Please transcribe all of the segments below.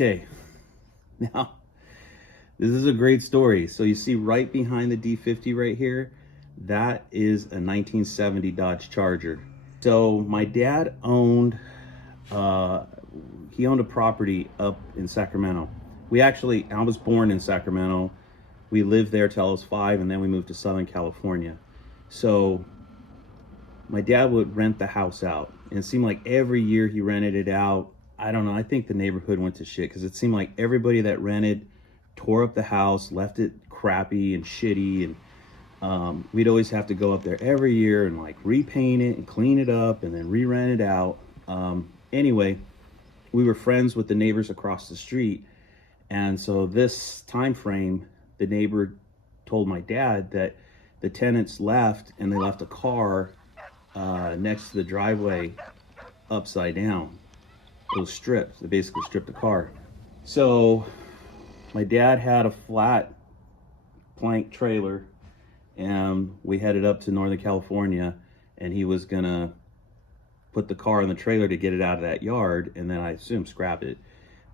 Okay, now this is a great story. So you see right behind the D50 right here, that is a 1970 Dodge Charger. So my dad owned, he owned a property up in Sacramento. I was born in Sacramento. We lived there till I was 5, and then we moved to Southern California. So my dad would rent the house out, and it seemed like every year he rented it out. I don't know, I think the neighborhood went to shit because it seemed like everybody that rented tore up the house, left it crappy and shitty, and we'd always have to go up there every year and like repaint it and clean it up and then re-rent it out. Anyway, we were friends with the neighbors across the street, and so this time frame, the neighbor told my dad that the tenants left, and they left a car next to the driveway upside down. It was stripped. They basically stripped the car. So my dad had a flat plank trailer, and we headed up to Northern California, and he was gonna put the car in the trailer to get it out of that yard, and then I assume scrap it.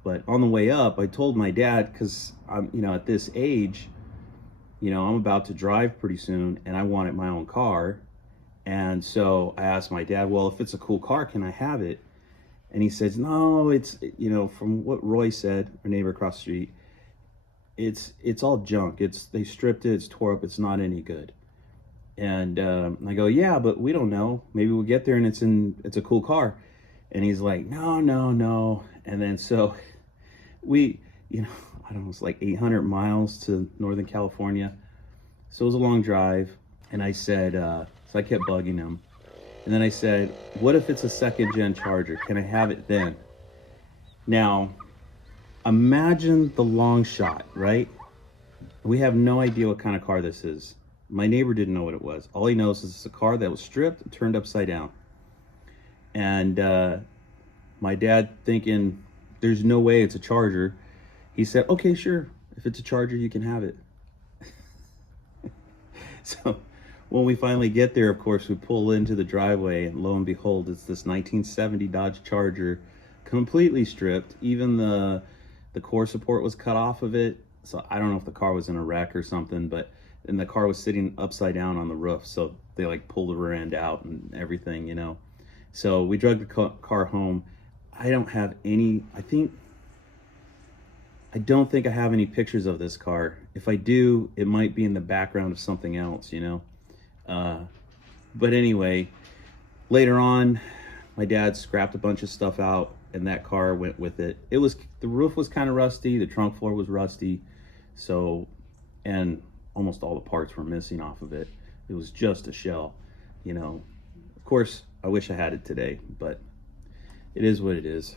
But on the way up, I told my dad, because I'm, at this age, I'm about to drive pretty soon, and I wanted my own car. And so I asked my dad, well, if it's a cool car, can I have it? And he says, no, it's, from what Roy said, our neighbor across the street, it's all junk. They stripped it, it's tore up, it's not any good. And I go, yeah, but we don't know. Maybe we'll get there and it's a cool car. And he's like, no. And then so we, I don't know, it's like 800 miles to Northern California. So it was a long drive. And I said, so I kept bugging him. And then I said, what if it's a second gen Charger? Can I have it then? Now, imagine the long shot, right? We have no idea what kind of car this is. My neighbor didn't know what it was. All he knows is it's a car that was stripped and turned upside down. And my dad, thinking there's no way it's a Charger, he said, okay, sure. If it's a Charger, you can have it. So when we finally get there, of course, we pull into the driveway, and lo and behold, it's this 1970 Dodge Charger, completely stripped. Even the core support was cut off of it. So I don't know if the car was in a wreck or something, and the car was sitting upside down on the roof. So they like pulled the rear end out and everything, So we drug the car home. I don't think I have any pictures of this car. If I do, it might be in the background of something else, But anyway, later on, my dad scrapped a bunch of stuff out, and that car went with it. The roof was kind of rusty, the trunk floor was rusty, and almost all the parts were missing off of it. It was just a shell, Of course, I wish I had it today, but it is what it is.